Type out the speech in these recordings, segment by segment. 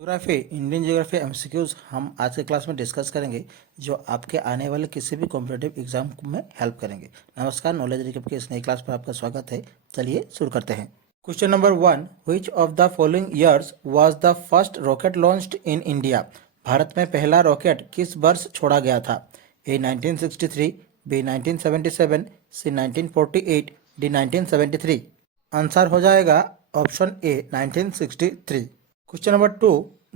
Geography Indian geography MCQs हम आज के क्लास में डिस्कस करेंगे जो आपके आने वाले किसी भी कॉम्पिटेटिव एग्जाम में हेल्प करेंगे। नमस्कार, नॉलेज रिकप के इस नई क्लास पर आपका स्वागत है। चलिए शुरू करते हैं। Question number 1, which of the following years was the first rocket launched in India? Bharat में पहला रॉकेट किस वर्ष छोड़ा गया था? A 1963, B 1977, C 1948, D 1973। Answer हो जाएगा option A 1963। Question number 2.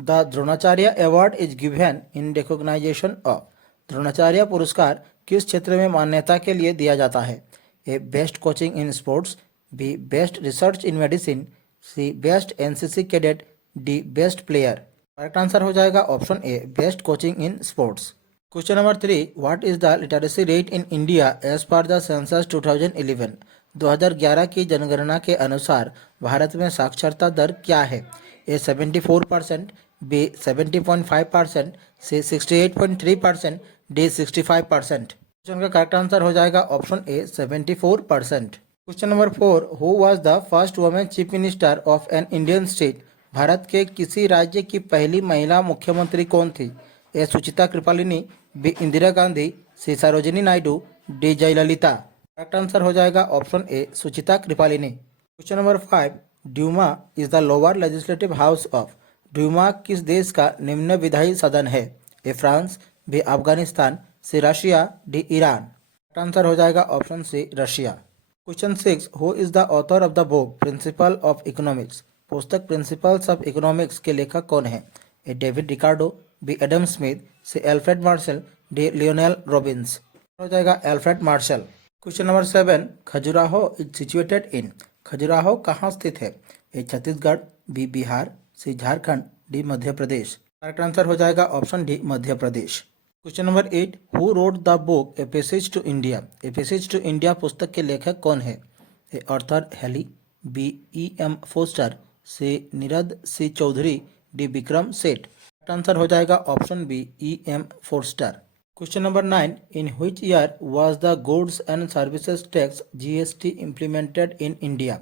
The Dronacharya award is given in recognisation of. Dronacharya पुरस्कार किस क्षेत्र में मान्यता के लिए दिया जाता है? A best coaching in sports, B best research in medicine, C best NCC cadet, D best player. Correct answer हो जाएगा option A best coaching in sports. Question number 3, what is the literacy rate in India as per the census 2011? 2011 की जनगणना के अनुसार भारत में साक्षरता दर क्या है? A 74%, B 70.5%, C 68.3%, D 65%। Question का करेक्ट आंसर हो जाएगा option A 74%। Question number 4, who was the first women chief minister of an Indian state? Bharat के किसी राज्य की पहली महिला मुख्यमंत्री कौन थी? A Sucheta Kripalani, B Indira Gandhi, C Sarojini Naidu, D Jayalalithaa. Correct answer हो जाएगा option A Sucheta Kripalani. Question number 5, Duma is the lower legislative house of. Duma किस देश का निम्न विधायी सदन है? A France, B Afghanistan, C Russia, D Iran. Correct answer हो जाएगा option C Russia. Question 6, who is the author of the book principle of economics? पुस्तक प्रिंसिपल्स ऑफ इकोनॉमिक्स के लेखक कौन है? A David Ricardo, B Adam Smith, C Alfred Marshall, D Lionel Robbins. हो जाएगा Alfred Marshall. Question number 7, Khajuraho is situated इन। खजुराहो कहाँ स्थित है? A Chhattisgarh, B Bihar, C Jharkhand, D Madhya Pradesh. Correct answer हो जाएगा option D Madhya Pradesh. Question number 8, who wrote the book a passage to India? A passage to India पुस्तक के लेखक कौन है? A Arthur Hailey, B M Forster, C Nirad C Chaudhuri, D Vikram Seth. Correct answer हो जाएगा option B M Forster. Question number 9, in which year was the goods and services tax GST implemented in India?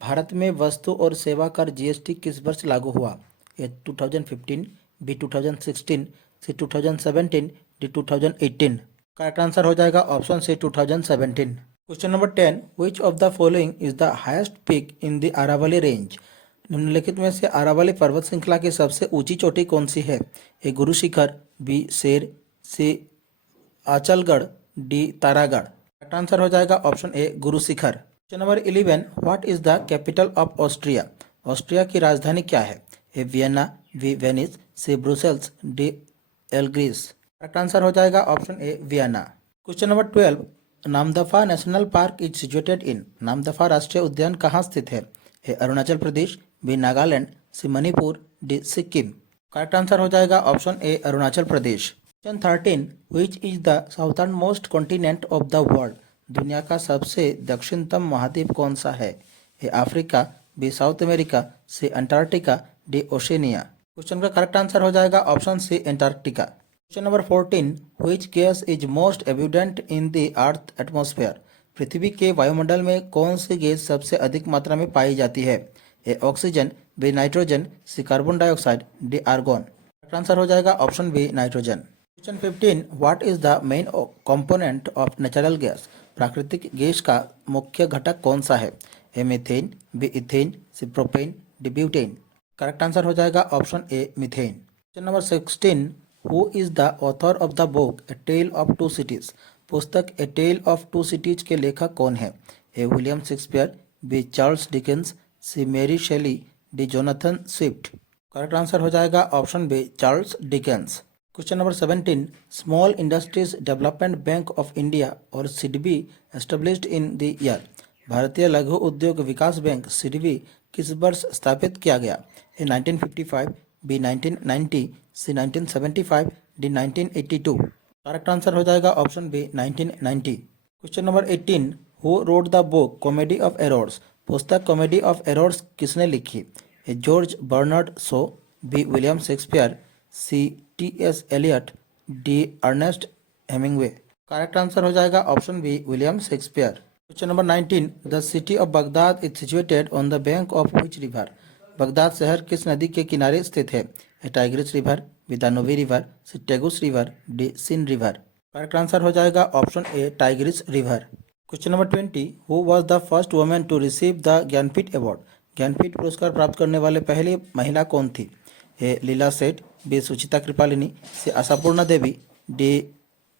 Bharat में वस्तु और सेवा कर जीएसटी किस वर्ष लागू हुआ? A 2015, B 2016, C 2017, D 2018। Correct answer हो जाएगा option C 2017। Question number 10, which of the following is the highest peak in the Aravalli range? निम्नलिखित में से अरावली पर्वत श्रृंखला की सबसे ऊंची चोटी कौन सी है? ए Guru Shikhar, B Sher, C Achalgarh, D Taragarh. Correct answer हो जाएगा option A Guru Shikhar. Question number 11, what is the capital of Austria? Austria की राजधानी क्या है? A Vienna, B Venice, C Brussels, D एलग्रीस। करेक्ट आंसर हो जाएगा option A Vienna. Question number 12, Namdapha national park is situated in. Namdapha राष्ट्रीय उद्यान कहाँ स्थित है? A Arunachal Pradesh, B Nagaland, C Manipur, D Sikkim. Correct answer हो जाएगा option A Arunachal Pradesh. Question 13, which is the southernmost continent of the world? दुनिया का सबसे दक्षिणतम महाद्वीप कौन सा है? A Africa, B South America, C Antarctica, D Oceania. Question का करेक्ट आंसर हो जाएगा option C Antarctica. Question number 14, which gas is most abundant in the earth atmosphere? पृथ्वी के वायुमंडल में कौन सी गैस सबसे अधिक मात्रा में पाई जाती है? A oxygen, B nitrogen, C carbon dioxide, D argon. Correct answer हो जाएगा option B nitrogen. Question 15, what is the main component of natural gas? प्राकृतिक गैस का मुख्य घटक कौन सा है? A methane, B ethane, C propane, D butane. Correct answer हो जाएगा option A methane. Question number 16, who is the author of the book a tale of two cities? पुस्तक ए टेल ऑफ टू सिटीज के लेखक कौन है? A William Shakespeare, B Charles Dickens, C Mary Shelley, D Jonathan Swift. Correct answer हो जाएगा option B Charles Dickens. Question number 17, small industries development bank of India और SIDBI established in the year. भारतीय लघु उद्योग विकास बैंक सिडबी किस वर्ष स्थापित किया गया? A 1955, B 1990, C 1975, D 1982। Correct answer हो जाएगा option B 1990। Question number 18, who wrote the book comedy of errors? पुस्तक कॉमेडी ऑफ एरर्स किसने लिखी? A George Bernard Shaw, B William Shakespeare, C T S Eliot, D Ernest Hemingway. Correct answer हो जाएगा option B William Shakespeare. Question number 19, the city of Baghdad is situated on the bank of which river? Baghdad शहर किस नदी के किनारे स्थित है? A Tigris river, B Danube river, C Tagus river, D Seine river. Correct answer हो जाएगा option A Tigris river. Question number 20, who was the first women to receive the Jnanpith award? Jnanpith पुरस्कार प्राप्त करने वाले पहली महिला कौन थी? A Leela Seth, B Sucheta Kripalani, C Ashapurna Devi, D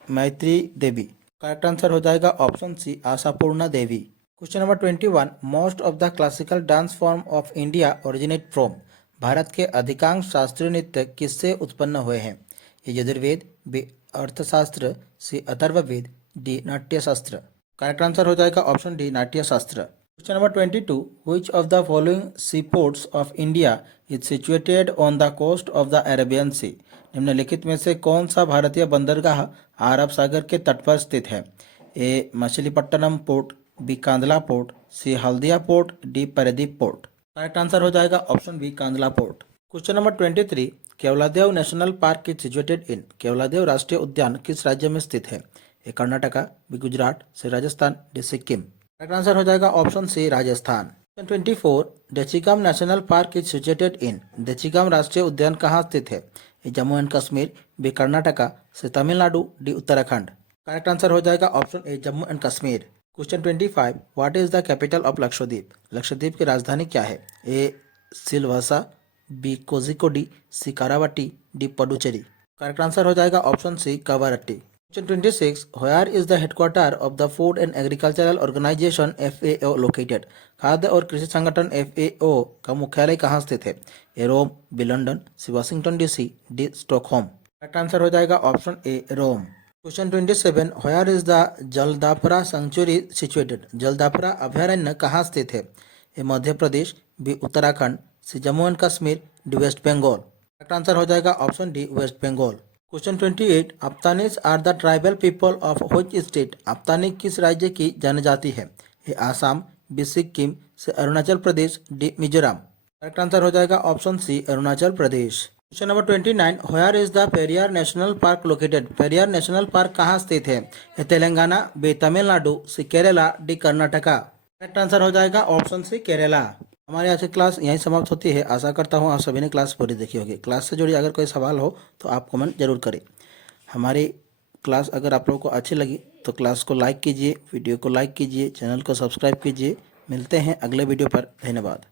Maitreyi Devi. Correct answer हो जाएगा option C Ashapurna Devi. Question number 21, most of the classical dance form of India originate from? Bharat के अधिकांश शास्त्रीय नृत्य किससे उत्पन्न हुए हैं? ए Yajurveda, B Arthashastra, C Atharvaveda, D Natyashastra. Correct answer हो जाएगा option D Natyashastra. Question number 22, which of the following sea ports of India is situated on the coast of the Arabian sea? निम्नलिखित में से कौन सा भारतीय बंदरगाह अरब सागर के तट पर स्थित है? A Machilipatnam port, B Kandla port, C Haldia port, D Paradip port. Correct answer हो जाएगा option B Kandla port. Question number 23, Keoladeo national park is situated in? Keoladeo राष्ट्रीय उद्यान किस राज्य में स्थित है? A Karnataka, B Gujarat, C Rajasthan, D Sikkim. Correct answer हो जाएगा option C Rajasthan. 24, Dachigam national park is situated in? Dachigam राष्ट्रीय उद्यान कहाँ स्थित है? ए Jammu and Kashmir, B Karnataka, C Tamil Nadu, D Uttarakhand. Correct answer हो जाएगा option A Jammu and Kashmir. Question 25, what is the capital of Lakshadweep? Lakshadweep की राजधानी क्या है? A Silvassa, B Kozhikode, C Kavaratti, D Puducherry. Correct answer हो जाएगा option C Kavaratti. Question 26, where is the headquarter of the food and agricultural organization FAO located? खाद्य और कृषि संगठन FAO का मुख्यालय कहाँ स्थित है? A Rome, B London, C Washington DC, D Stockholm. Correct answer हो जाएगा option A Rome. Question 27, where is the Jaldapara sanctuary situated? Jaldapara अभयारण्य कहाँ स्थित है? A Madhya Pradesh, B Uttarakhand, C Jammu and Kashmir, D West Bengal. Correct answer हो जाएगा option D West Bengal. Question 28, Apatanis are the tribal people of which state? Apatani किस राज्य की जनजाति है? ए Assam, B Sikkim, C Arunachal Pradesh, D Mizoram. Correct answer हो जाएगा option C Arunachal Pradesh. Question number 29, where is the Periyar national park located? Periyar national park कहाँ स्थित है? A Telangana, B Tamil Nadu, C Kerala, D Karnataka. Correct answer हो जाएगा ऑप्शन सी केरला। हमारी आज की क्लास यहीं समाप्त होती है। आशा करता हूँ आप सभी ने क्लास पूरी देखी होगी। क्लास से जुड़ी अगर कोई सवाल हो तो आप कमेंट जरूर करें। हमारी क्लास अगर आप लोगों को अच्छी लगी तो क्लास को लाइक कीजिए, वीडियो को लाइक कीजिए, चैनल को सब्सक्राइब कीजिए। मिलते हैं अगले वीडियो पर। धन्यवाद।